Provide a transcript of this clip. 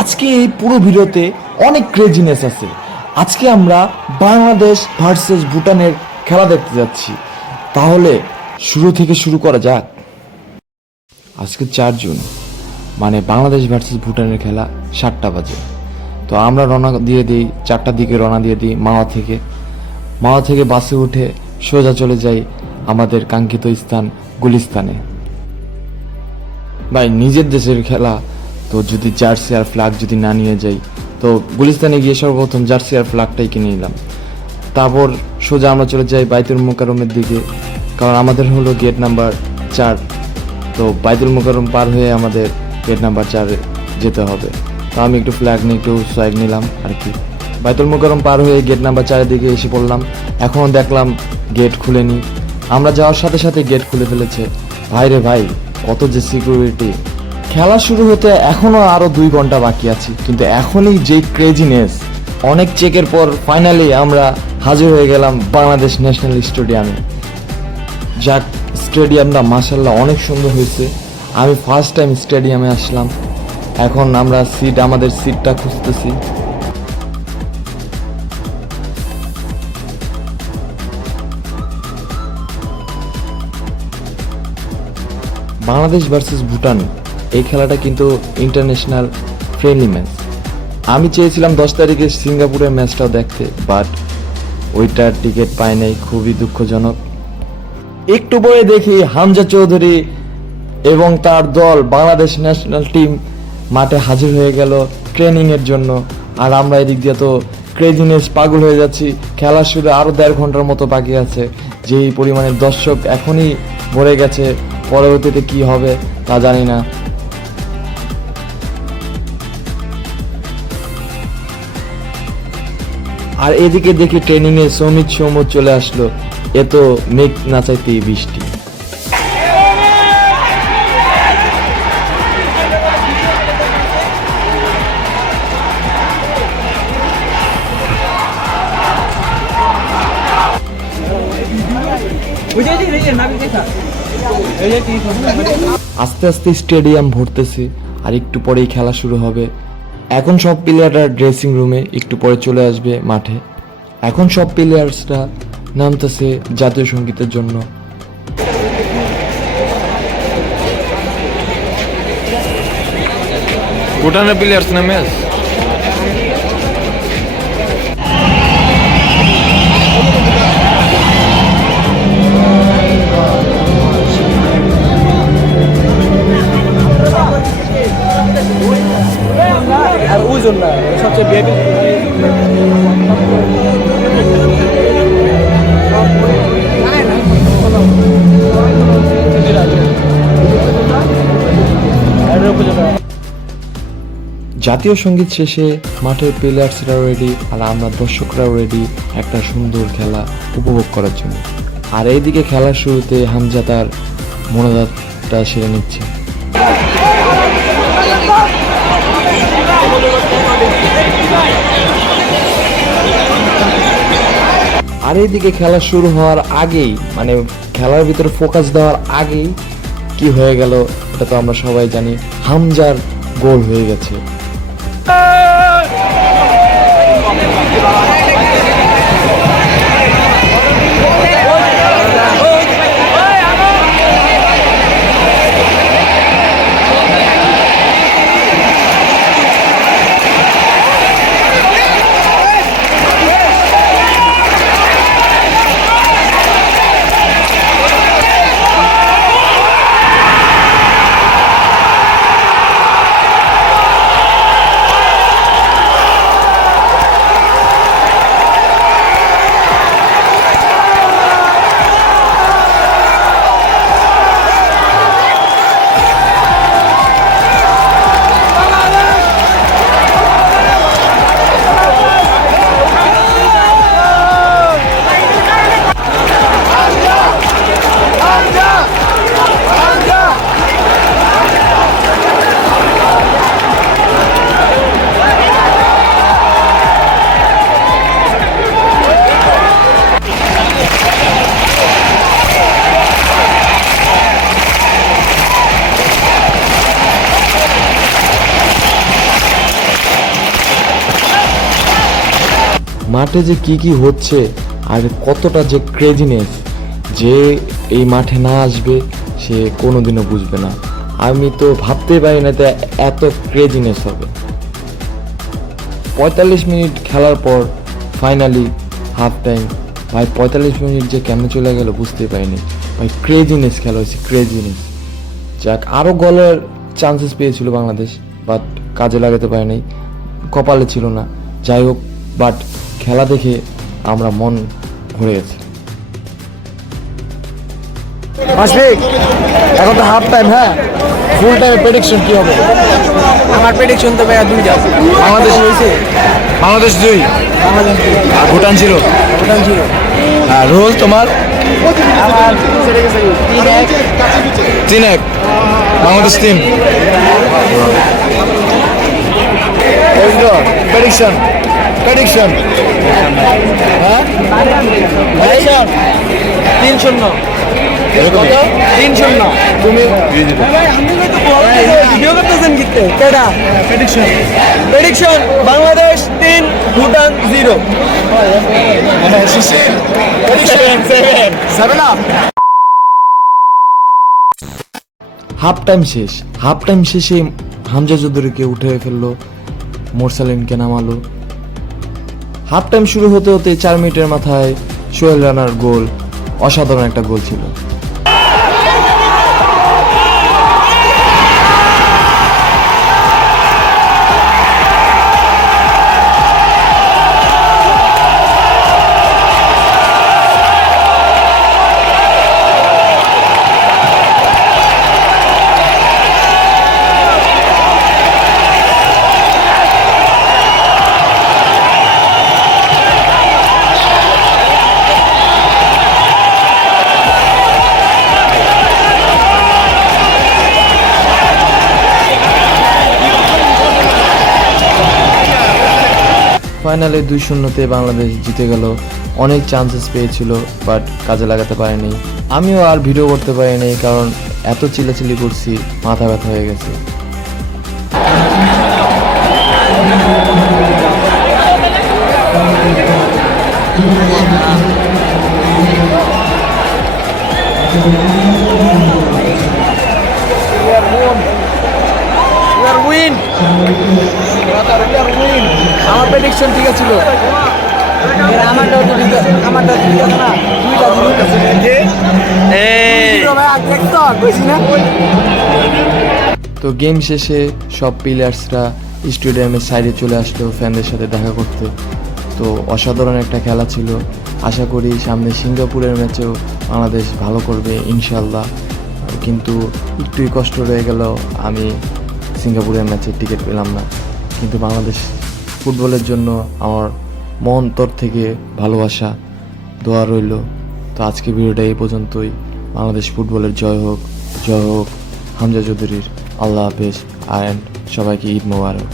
আজকে এই পুরো ভিডিওতে অনেক ক্রেজিনেস আছে। আজকে আমরা বাংলাদেশ ভার্সেস ভুটানের খেলা দেখতে যাচ্ছি। তাহলে শুরু থেকে শুরু করা যাক। আজকে 4 জুন, মানে বাংলাদেশ ভার্সেস ভুটানের খেলা 7টা বাজে। তো আমরা রওনা দিয়ে দিই, 4টার দিকে রওনা দিয়ে দিই মাওয়া থেকে বাসে উঠে সোজা চলে যাই আমাদের কাঙ্ক্ষিত স্থান গুলিস্তানে। ভাই, নিজের দেশের খেলা, তো যদি জার্সি আর ফ্ল্যাগ যদি না নিয়ে যাই, তো গুলিস্তানে গিয়ে সর্বপ্রথম জার্সি আর ফ্ল্যাগটাই কিনে নিলাম। তারপর সোজা আমরা চলে যাই বাইতুল মোকাররমের দিকে, কারণ আমাদের হলো গেট নাম্বার 4। তো বাইতুল মোকাররম পার হয়ে আমাদের গেট নাম্বার 4-এ যেতে হবে। তো আমি একটু ফ্ল্যাগ নিয়ে একটু সোয়াগ নিলাম আর কি। বাইতুল মোকাররম পার হয়ে গেট নাম্বার 4-এর দিকে এসে পড়লাম। এখনও দেখলাম গেট খুলেনি। আমরা যাওয়ার সাথে সাথে গেট খুলে ফেলেছে। ভাই রে ভাই, কত যে সিকিউরিটি! খেলা শুরু হতে এখনও আরও 2 ঘন্টা বাকি আছে, কিন্তু এখনই যে ক্রেজিনেস! অনেক চেকের পর ফাইনালি আমরা হাজির হয়ে গেলাম বাংলাদেশ ন্যাশনাল স্টেডিয়ামে। যাক, স্টেডিয়ামটা মাশাআল্লাহ অনেক সুন্দর হয়েছে। আমি ফার্স্ট টাইম স্টেডিয়ামে আসলাম। এখন আমরা আমাদের সিটটা খুঁজতেছি। বাংলাদেশ ভার্সেস ভুটান, এই খেলাটা কিন্তু ইন্টারন্যাশনাল ফ্রেন্ডলি ম্যাচ। আমি চেয়েছিলাম 10 তারিখে সিঙ্গাপুরের ম্যাচটাও দেখতে, বাট ওইটার টিকিট পাই নাই, খুবই দুঃখজনক। একটু পরে দেখি হামজা চৌধুরী এবং তার দল বাংলাদেশ ন্যাশনাল টিম মাঠে হাজির হয়ে গেল ট্রেনিংয়ের জন্য। আর আমরা এদিক দিয়ে তো ক্রেজিনেস পাগল হয়ে যাচ্ছি। খেলা শুরু আরও 1.5 ঘন্টার মতো বাকি আছে। যেই পরিমাণে দর্শক এখনই ভরে গেছে, পরবর্তীতে কি হবে তা জানি না। আর এদিকে দেখি ট্রেনিংয়ে সৌমিত সৌম্য চলে আসলো। এ তো মেঘ না চাইতেই বৃষ্টি। আস্তে আস্তে স্টেডিয়াম ভরতেছে, আর একটু পরেই খেলা শুরু হবে। এখন সব প্লেয়াররা ড্রেসিং রুমে, একটু পরে চলে আসবে মাঠে। এখন সব প্লেয়ার্সরা নামতেছে জাতীয় সঙ্গীতের জন্য। ভুটানের প্লেয়ার্স না ম্যাচ। আর ওজন না সবচেয়ে বেবি জাতীয় সঙ্গীত শেষে মাঠের প্লেয়ার্সরাও রেডি, আর আমরা দর্শকরাও রেডি একটা সুন্দর খেলা উপভোগ করার জন্য। আর এইদিকে খেলার শুরুতে হামজা তার মনোজাতটা সেরে নিচ্ছে। আর এইদিকে খেলা শুরু হওয়ার আগেই, মানে খেলার ভিতরে ফোকাস দেওয়ার আগেই কি হয়ে গেল এটা তো আমরা সবাই জানি। হামজার গোল হয়ে গেছে। মাঠে যে কি কি হচ্ছে আর কতটা যে ক্রেজিনেস, যে এই মাঠে না আসবে সে কোনোদিনও বুঝবে না। আমি তো ভাবতেই পারি না যে এত ক্রেজিনেস হবে। 45 মিনিট খেলার পর ফাইনালি হাফ টাইম। ভাই 45 মিনিট যে কেমন চলে গেল বুঝতেই পারিনি ভাই। ক্রেজিনেস খেলা হয়েছে, ক্রেজিনেস। যাক, আরও গোলের চান্সেস পেয়েছিল বাংলাদেশ, বাট কাজে লাগাতে পারেনি, কপালে ছিল না। যাই হোক, বাট খেলা দেখে আমরা মন ভরে গেছে। মাসফিক, এখন তো হাফ টাইম, হ্যাঁ, ফুল টাইমে প্রেডিকশন কি হবে? আমার প্রেডিকশন তো ভাইয়া 2-টা বাংলাদেশ হয়েছে। বাংলাদেশ 2 আর ভুটান 0। ভুটান 0। আর রোল তোমার আমার 3-1 বাংলাদেশ 3। প্রেডিকশন প্রেডিকশন হ্যাঁ, প্রেডিকশন 3-0। কত? 3-0। তুমি ভিডিও করতেছেন কিতে কেডা? Prediction prediction Bangladesh 3 Bhutan 0। Half time শেষ। হাফ টাইম শেষে হামজা চৌধুরীকে উঠে ফেললো, মোরসালিনকে নামালো। হাফ টাইম শুরু হতে হতে 4 মিনিটের মাথায় সোহেল রানার গোল, অসাধারণ একটা গোল ছিল। ফাইনালে 2-0-তে বাংলাদেশ জিতে গেল। অনেক চান্সেস পেয়েছিল, বাট কাজে লাগাতে পারেনি। আমিও আর ভিডিও করতে পারিনি, কারণ এত চিল্লাচিল্লি করছি, মাথা ব্যথা হয়ে গেছে। আমার প্রেডিকশন ঠিক ছিল। আমারটাও তো ঠিক আছে, আমারটাও ঠিক আছে না, 2টা 0। তো গেম শেষে সব প্লেয়ার্সরা স্টেডিয়ামের সাইডে চলে আসলো ফ্যানদের সাথে দেখা করতে। তো অসাধারণ একটা খেলা ছিল। আশা করি সামনে সিঙ্গাপুরের ম্যাচেও বাংলাদেশ ভালো করবে ইনশাল্লাহ। কিন্তু একটুই কষ্ট রয়ে গেল, আমি সিঙ্গাপুরের ম্যাচের টিকিট পেলাম না। কিন্তু বাংলাদেশ ফুটবলের জন্য আমার মন তোর থেকে ভালোবাসা, দোয়া রইল। তো আজকে ভিডিওটা এই পর্যন্তই। বাংলাদেশ ফুটবলের জয় হোক, জয় হোক হামজা চৌধুরীর। আল্লাহ হাফেজ, অ্যান্ড সবাইকে ঈদ মোবারক।